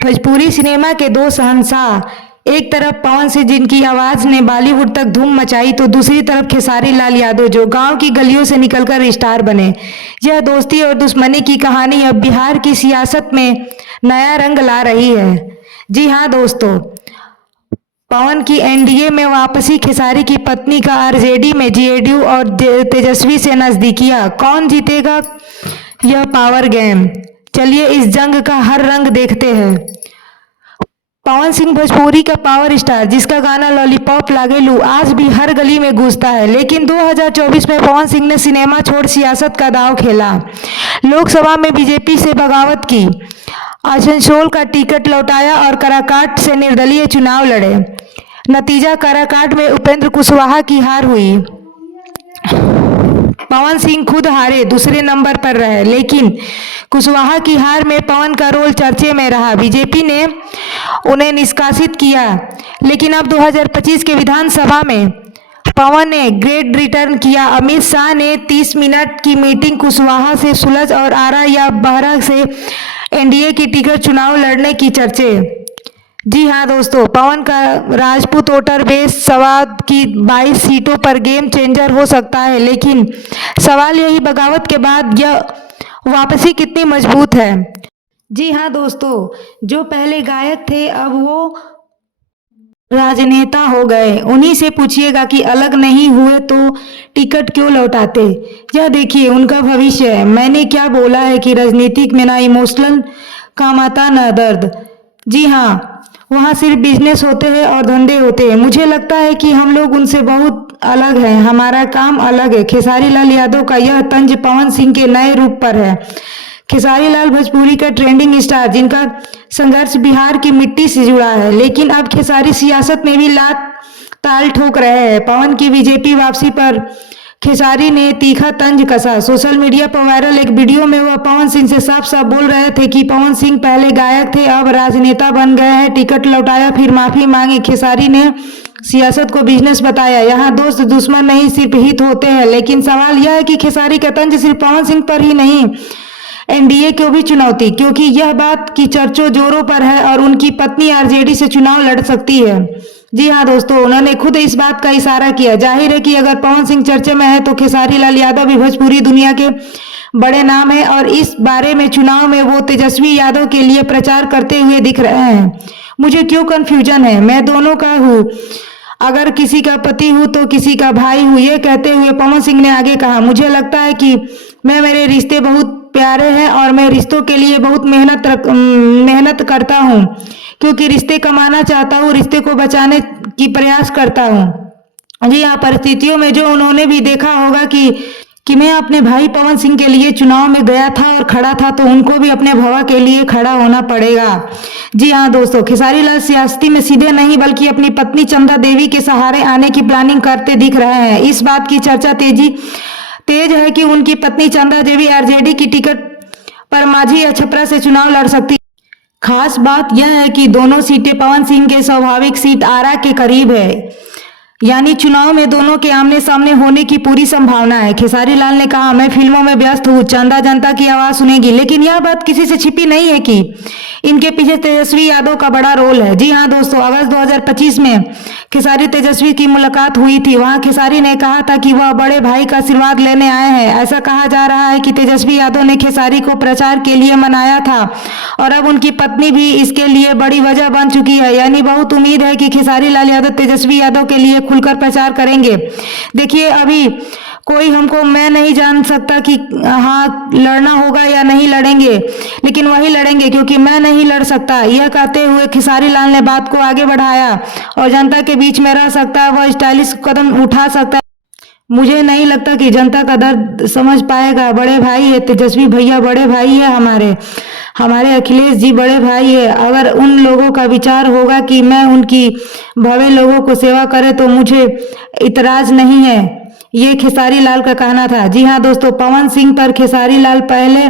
Bhojpuri cinema के दो शहंशाह, एक तरफ पवन सिंह जिनकी आवाज ने बॉलीवुड तक धूम मचाई, तो दूसरी तरफ खेसारी लाल यादव जो गांव की गलियों से निकलकर स्टार बने। यह दोस्ती और दुश्मनी की कहानी अब बिहार की सियासत में नया रंग ला रही है। जी हाँ दोस्तों, पवन की एनडीए में वापसी, खेसारी की पत्नी का आरजेडी में जेडीयू और तेजस्वी से नजदीकियां, कौन जीतेगा यह पावर गेम। चलिए इस जंग का हर रंग देखते हैं। पवन सिंह भोजपुरी का पावर स्टार जिसका गाना लॉलीपॉप लागेलू आज भी हर गली में गूंजता है, लेकिन 2024 में पवन सिंह ने सिनेमा छोड़ सियासत का दांव खेला, लोकसभा में बीजेपी से बगावत की, आसनसोल का टिकट लौटाया और काराकाट से निर्दलीय चुनाव लड़े। नतीजा, काराकाट में उपेंद्र कुशवाहा की हार हुई। पवन सिंह खुद हारे, दूसरे नंबर पर रहे, लेकिन कुशवाहा की हार में पवन का रोल चर्चे में रहा। बीजेपी ने उन्हें निष्कासित किया, लेकिन अब 2025 के विधानसभा में पवन ने ग्रेट रिटर्न किया। अमित शाह ने 30 मिनट की मीटिंग कुशवाहा से सुलझ और आरा या बहरा से एनडीए की टिकट चुनाव लड़ने की चर्चे। जी हाँ दोस्तों, पवन का राजपूत वोटर बेस सवाद की 22 सीटों पर गेम चेंजर हो सकता है, लेकिन सवाल यही बगावत के बाद यह वापसी कितनी मजबूत है। जी हाँ दोस्तों, जो पहले गायक थे अब वो राजनेता हो गए। उन्हीं से पूछिएगा कि अलग नहीं हुए तो टिकट क्यों लौटाते। यह देखिए उनका भविष्य है। मैंने क्या बोला है कि राजनीतिक में ना इमोशनल काम आता ना दर्द। जी हाँ, वहाँ सिर्फ बिजनेस होते हैं और धंधे होते हैं। मुझे लगता है कि हम लोग उनसे बहुत अलग हैं, हमारा काम अलग है। खेसारी लाल यादव का यह तंज पवन सिंह के नए रूप पर है। खेसारी लाल भोजपुरी का ट्रेंडिंग स्टार जिनका संघर्ष बिहार की मिट्टी से जुड़ा है, लेकिन अब खेसारी सियासत में भी लात ताल ठोक रहे हैं। पवन की बीजेपी वापसी पर खेसारी ने तीखा तंज कसा। सोशल मीडिया पर वायरल एक वीडियो में वह पवन सिंह से साफ साफ बोल रहे थे कि पवन सिंह पहले गायक थे, अब राजनेता बन गए हैं। टिकट लौटाया फिर माफी मांगी। खेसारी ने सियासत को बिजनेस बताया। यहाँ दोस्त दुश्मन नहीं, सिर्फ हित होते हैं। लेकिन सवाल यह है कि खेसारी का तंज सिर्फ पवन सिंह पर ही नहीं, एनडीए को भी चुनौती, क्योंकि यह बात की चर्चों जोरों पर है और उनकी पत्नी आरजेडी से चुनाव लड़ सकती है। जी हाँ दोस्तों, उन्होंने खुद इस बात का इशारा किया। जाहिर है कि अगर पवन सिंह चर्चे में है तो खेसारी लाल यादव भी भोजपुरी दुनिया के बड़े नाम है और इस बारे में चुनाव में वो तेजस्वी यादव के लिए प्रचार करते हुए दिख रहे हैं। मुझे क्यों कंफ्यूजन है, मैं दोनों का हूँ, अगर किसी का पति हूँ तो किसी का भाई हूँ। ये कहते हुए पवन सिंह ने आगे कहा, मुझे लगता है कि मेरे रिश्ते बहुत प्यारे हैं और मैं रिश्तों के लिए बहुत मेहनत करता हूँ, क्योंकि रिश्ते कमाना चाहता हूँ, रिश्ते को बचाने की प्रयास करता हूँ। जी हाँ, परिस्थितियों में जो उन्होंने भी देखा होगा कि मैं अपने भाई पवन सिंह के लिए चुनाव में गया था और खड़ा था, तो उनको भी अपने भवा के लिए खड़ा होना पड़ेगा। जी हाँ दोस्तों, खेसारी लाल सियासती में सीधे नहीं बल्कि अपनी पत्नी चंदा देवी के सहारे आने की प्लानिंग करते दिख रहे हैं। इस बात की चर्चा तेज है कि उनकी पत्नी चंदा देवी आरजेडी की टिकट पर माझी या छपरा से चुनाव लड़ सकती है। खास बात यह है कि दोनों सीटें पवन सिंह के स्वाभाविक सीट आरा के करीब है, यानी चुनाव में दोनों के आमने सामने होने की पूरी संभावना है। खेसारी लाल ने कहा, मैं फिल्मों में व्यस्त हूँ, चंदा जनता की आवाज सुनेगी, लेकिन यह बात किसी से छिपी नहीं है कि इनके पीछे तेजस्वी यादव का बड़ा रोल है। जी हाँ दोस्तों, अगस्त 2025 में खेसारी तेजस्वी की मुलाकात हुई थी। वहां खेसारी ने कहा था कि वह बड़े भाई का आशीर्वाद लेने आए हैं। ऐसा कहा जा रहा है कि तेजस्वी यादव ने खेसारी को प्रचार के लिए मनाया था और अब उनकी पत्नी भी इसके लिए बड़ी वजह बन चुकी है। यानी बहुत उम्मीद है कि खेसारी लाल यादव तेजस्वी यादव के लिए खुलकर प्रचार करेंगे। देखिए, अभी कोई मैं नहीं जान सकता कि हाँ लड़ना होगा या नहीं लड़ेंगे, लेकिन वही लड़ेंगे क्योंकि मैं नहीं लड़ सकता। यह कहते हुए खेसारी लाल ने बात को आगे बढ़ाया और जनता के बीच में रह सकता है, वह स्टाइलिश कदम उठा सकता है। मुझे नहीं लगता कि जनता का दर्द समझ पाएगा। बड़े भाई है तेजस्वी भैया, बड़े भाई है हमारे अखिलेश जी बड़े भाई है। अगर उन लोगों का विचार होगा कि मैं उनकी भवे लोगों को सेवा करे तो मुझे इतराज नहीं है, ये खेसारी लाल का कहना था। जी हाँ दोस्तों, पवन सिंह पर खेसारी लाल पहले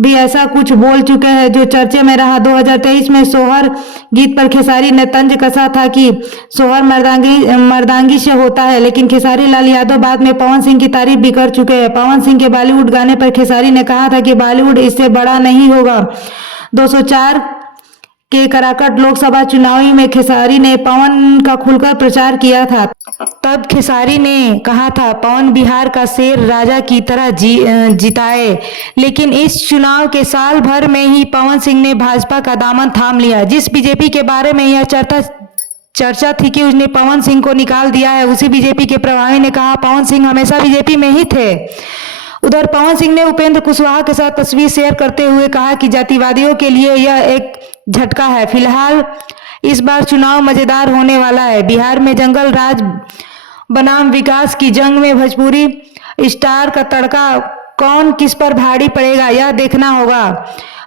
भी ऐसा कुछ बोल चुके हैं जो चर्चे में रहा। 2023 में सोहर गीत पर खेसारी ने तंज कसा था कि सोहर मर्दांगी से होता है, लेकिन खेसारी लाल यादव बाद में पवन सिंह की तारीफ भी कर चुके हैं। पवन सिंह के बॉलीवुड गाने पर खेसारी ने कहा था कि बॉलीवुड इससे बड़ा नहीं होगा। 204 के कराकट लोकसभा चुनाव में खेसारी ने पवन का खुलकर प्रचार किया था। तब खेसारी ने कहा था पवन बिहार का शेर राजा की तरह जिताए, लेकिन इस चुनाव के साल भर में ही पवन सिंह ने भाजपा का दामन थाम लिया। जिस बीजेपी के बारे में यह चर्चा थी कि उसने पवन सिंह को निकाल दिया है, उसी बीजेपी के प्रभारी ने कहा पवन सिंह हमेशा बीजेपी में ही थे। उधर पवन सिंह ने उपेंद्र कुशवाहा के साथ तस्वीर शेयर करते हुए कहा कि जातिवादियों के लिए यह एक झटका है। फिलहाल इस बार चुनाव मजेदार होने वाला है। बिहार में जंगल राज बनाम विकास की जंग में भोजपुरी स्टार का तड़का कौन किस पर भारी पड़ेगा, यह देखना होगा।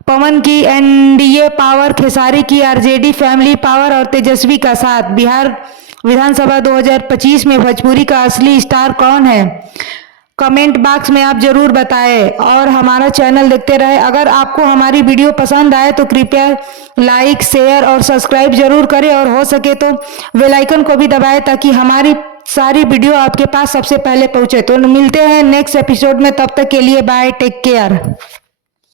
पवन की एनडीए पावर, खेसारी की आरजेडी फैमिली पावर और तेजस्वी का साथ। बिहार विधानसभा 2025 में भोजपुरी का असली स्टार कौन है, कमेंट बॉक्स में आप जरूर बताएं और हमारा चैनल देखते रहें। अगर आपको हमारी वीडियो पसंद आए तो कृपया लाइक, शेयर और सब्सक्राइब जरूर करें और हो सके तो बेल आइकन को भी दबाएं ताकि हमारी सारी वीडियो आपके पास सबसे पहले पहुंचे। तो मिलते हैं नेक्स्ट एपिसोड में, तब तक के लिए बाय, टेक केयर।